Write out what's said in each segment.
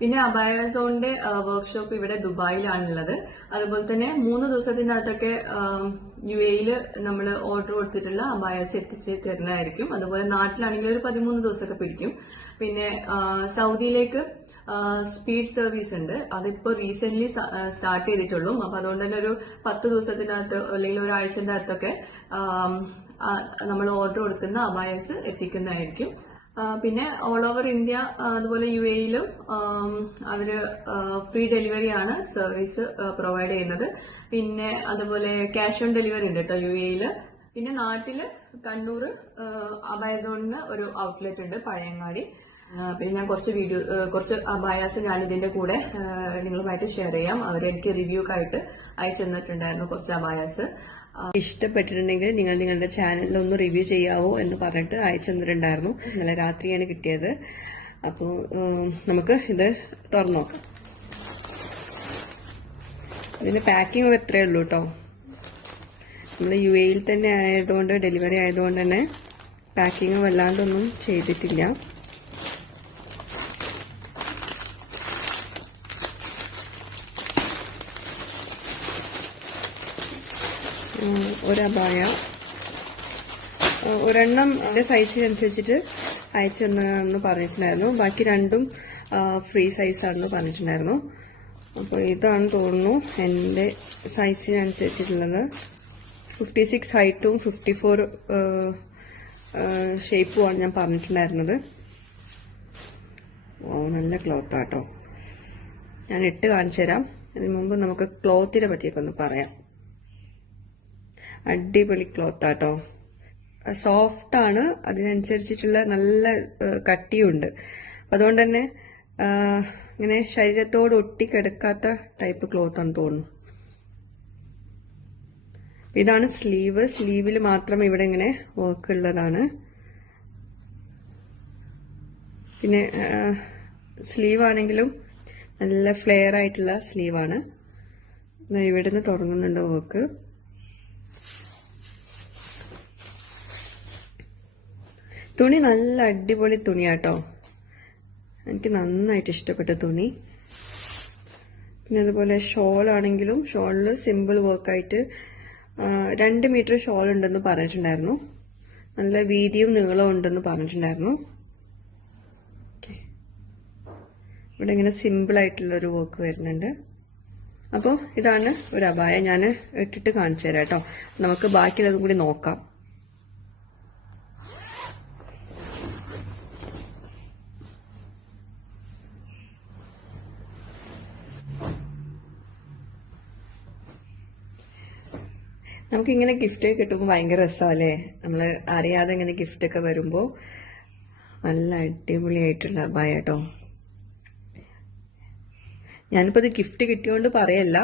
പിന്നെ അബായസോണിന്റെ വർക്ക്ഷോപ്പ് ഇവിടെ ദുബായിലാണുള്ളത്. അതുപോലെ തന്നെ 3 ദിവസത്തിനകത്തൊക്കെ UAE നമ്മൾ ഓർഡർ കൊടുത്തിട്ടുള്ള അബായസ് എത്തിച്ച് തരുന്നതായിരിക്കും. അതുപോലെ നാട്ടിലാണെങ്കിൽ ഒരു 13 ദിവസമൊക്കെ പിടിക്കും. പിന്നെ സൗദിയിലേക്ക് സ്പീഡ് സർവീസ് ഉണ്ട്. അതിപ്പോ റീസെന്റ് സ്റ്റാർട്ട് ചെയ്തിട്ടുള്ളൂ. അപ്പൊ അതുകൊണ്ട് തന്നെ ഒരു 10 ദിവസത്തിനകത്ത് അല്ലെങ്കിൽ ഒരാഴ്ചന്റെ അകത്തൊക്കെ നമ്മൾ ഓർഡർ കൊടുക്കുന്ന അബായസ് എത്തിക്കുന്നതായിരിക്കും. പിന്നെ ഓൾ ഓവർ ഇന്ത്യ അതുപോലെ UAE-ലും അവര് ഫ്രീ ഡെലിവറി ആണ് സർവീസ് പ്രൊവൈഡ് ചെയ്യുന്നത്. പിന്നെ അതുപോലെ ക്യാഷ് ഓൺ ഡെലിവറി ഉണ്ട് കേട്ടോ UAE-ല്. പിന്നെ നാട്ടില് കണ്ണൂർ അബായസോണിന് ഒരു ഔട്ട്ലെറ്റ് ഉണ്ട്, പഴയങ്ങാടി. പിന്നെ ഞാൻ കുറച്ച് അബായാസ് ഞാൻ ഇതിന്റെ കൂടെ നിങ്ങളുമായിട്ട് ഷെയർ ചെയ്യാം. അവരെനിക്ക് റിവ്യൂക്കായിട്ട് അയച്ചു തന്നിട്ടുണ്ടായിരുന്നു കുറച്ച് അബായാസ്. ഇഷ്ടപ്പെട്ടിട്ടുണ്ടെങ്കിൽ നിങ്ങൾ നിങ്ങളുടെ ചാനലിൽ ഒന്ന് റിവ്യൂ ചെയ്യാവോ എന്ന് പറഞ്ഞിട്ട് അയച്ചു തന്നിട്ടുണ്ടായിരുന്നു. ഇന്നലെ രാത്രിയാണ് കിട്ടിയത്. അപ്പോൾ നമുക്ക് ഇത് തുറന്നു നോക്കാം. ഇതിന്റെ പാക്കിംഗ് എത്രയേ ഉള്ളൂ കേട്ടോ. നമ്മൾ UAE-ൽ തന്നെ ആയതുകൊണ്ട്, ഡെലിവറി ആയതുകൊണ്ട് തന്നെ പാക്കിംഗ് വല്ലാണ്ടൊന്നും ചെയ്തിട്ടില്ല. ഒരബായ ഒരെണ്ണം സൈസിനനുസരിച്ചിട്ട് അയച്ചെന്ന് പറഞ്ഞിട്ടുണ്ടായിരുന്നു. ബാക്കി രണ്ടും ഫ്രീ സൈസാണെന്ന് പറഞ്ഞിട്ടുണ്ടായിരുന്നു. അപ്പോൾ ഇതാണ് തോന്നുന്നു എൻ്റെ സൈസിനനുസരിച്ചിട്ടുള്ളത്. 56 ഹൈറ്റും 54 ഷേപ്പുമാണ് ഞാൻ പറഞ്ഞിട്ടുണ്ടായിരുന്നത്. നല്ല ക്ലോത്താട്ടോ. ഞാൻ ഇട്ട് കാണിച്ചു തരാം. അതിന് മുമ്പ് നമുക്ക് ക്ലോത്തിനെ പറ്റിയൊക്കെ ഒന്ന് പറയാം. അടിപൊളി ക്ലോത്താട്ടോ. സോഫ്റ്റ് ആണ്, അതിനനുസരിച്ചിട്ടുള്ള നല്ല കട്ടിയുണ്ട്. അതുകൊണ്ട് തന്നെ ഇങ്ങനെ ശരീരത്തോട് ഒട്ടിക്കിടക്കാത്ത ടൈപ്പ് ക്ലോത്ത് ആണെന്ന് തോന്നുന്നു. ഇതാണ് സ്ലീവ്. സ്ലീവിൽ മാത്രം ഇവിടെ ഇങ്ങനെ വർക്ക് ഉള്ളതാണ്. പിന്നെ സ്ലീവ് ആണെങ്കിലും നല്ല ഫ്ലെയർ ആയിട്ടുള്ള സ്ലീവാണ്. ഇവിടുന്ന് തുടങ്ങുന്നുണ്ട് വർക്ക്. തുണി നല്ല അടിപൊളി തുണിയാട്ടോ. എനിക്ക് നന്നായിട്ട് ഇഷ്ടപ്പെട്ട തുണി. പിന്നെ അതുപോലെ ഷോൾ ആണെങ്കിലും ഷോളില് സിമ്പിൾ വർക്കായിട്ട് 2 മീറ്റർ ഷോൾ ഉണ്ടെന്ന് പറഞ്ഞിട്ടുണ്ടായിരുന്നു. നല്ല വീതിയും നീളവും ഉണ്ടെന്ന് പറഞ്ഞിട്ടുണ്ടായിരുന്നു. ഇവിടെ ഇങ്ങനെ സിമ്പിൾ ആയിട്ടുള്ളൊരു വർക്ക് വരുന്നുണ്ട്. അപ്പോൾ ഇതാണ് ഒരു അബായ. ഞാൻ ഇട്ടിട്ട് കാണിച്ചു തരാം കേട്ടോ. നമുക്ക് ബാക്കിയുള്ളതും കൂടി നോക്കാം. നമുക്കിങ്ങനെ ഗിഫ്റ്റ് കിട്ടുമ്പോൾ ഭയങ്കര രസമല്ലേ. നമ്മൾ അറിയാതെ ഇങ്ങനെ ഗിഫ്റ്റൊക്കെ വരുമ്പോൾ നല്ല അടിപൊളിയായിട്ടുള്ള അബായ കേട്ടോ. ഞാനിപ്പോൾ ഇത് ഗിഫ്റ്റ് കിട്ടിയോണ്ട് പറയല്ല,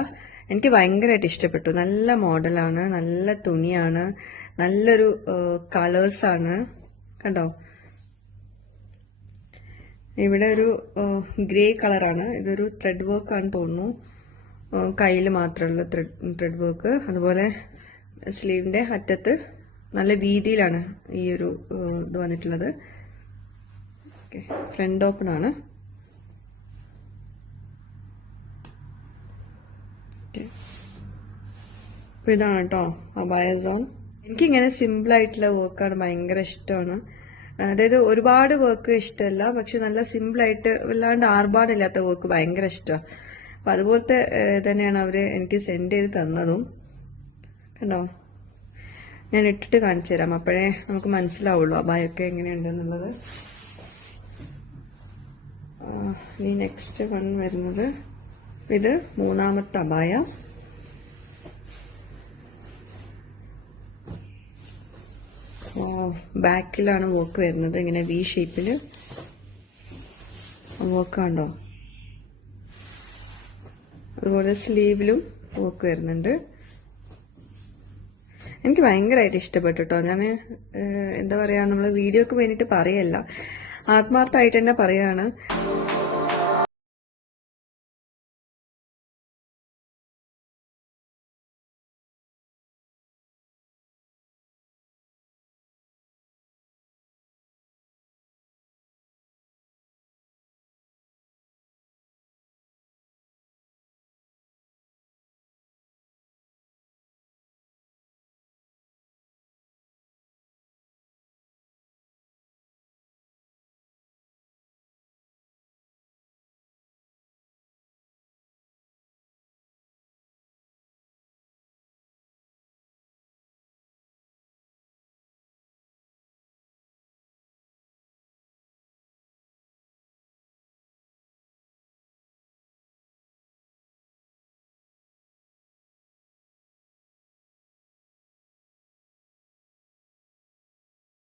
എനിക്ക് ഭയങ്കരമായിട്ട് ഇഷ്ടപ്പെട്ടു. നല്ല മോഡലാണ്, നല്ല തുണിയാണ്, നല്ലൊരു കളേഴ്സാണ്. കണ്ടോ, ഇവിടെ ഒരു ഗ്രേ കളറാണ്. ഇതൊരു ത്രെഡ് വർക്ക് ആണ് തോന്നുന്നു. കയ്യിൽ മാത്രമുള്ള ത്രെഡ് വർക്ക്. അതുപോലെ സ്ലീവിന്റെ അറ്റത്ത് നല്ല വീതിയിലാണ് ഈ ഒരു ഇത് വന്നിട്ടുള്ളത്. ഫ്രണ്ട് ഓപ്പൺ ആണ്. അപ്പൊ ഇതാണ് കേട്ടോ അബായസോൺ. എനിക്കിങ്ങനെ സിമ്പിൾ ആയിട്ടുള്ള വർക്കാണ് ഭയങ്കര ഇഷ്ടമാണ്. അതായത് ഒരുപാട് വർക്ക് ഇഷ്ടമല്ല, പക്ഷെ നല്ല സിമ്പിൾ ആയിട്ട് വല്ലാണ്ട് ആർഭാടില്ലാത്ത വർക്ക് ഭയങ്കര ഇഷ്ടമാണ്. അപ്പൊ അതുപോലത്തെ തന്നെയാണ് അവര് എനിക്ക് സെൻഡ് ചെയ്ത് തന്നതും. കണ്ടോ, ഞാൻ ഇട്ടിട്ട് കാണിച്ചു തരാം. അപ്പോഴേ നമുക്ക് മനസ്സിലാവുള്ളൂ അബായൊക്കെ എങ്ങനെയുണ്ടെന്നുള്ളത്. ഇനി നെക്സ്റ്റ് വൺ വരുന്നത് ഇത് 3ാമത്തെ അബായ. ബാക്കിലാണ് വർക്ക് വരുന്നത്. ഇങ്ങനെ വി ഷേപ്പില് വർക്ക് കണ്ടോ. അതുപോലെ സ്ലീവിലും വർക്ക് വരുന്നുണ്ട്. എനിക്ക് ഭയങ്കരമായിട്ട് ഇഷ്ടപ്പെട്ടു കേട്ടോ. ഞാൻ എന്താ പറയാ, നമ്മള് വീഡിയോക്ക് വേണ്ടിയിട്ട് പറയല്ല, ആത്മാർത്ഥമായിട്ട് തന്നെ പറയാണ്.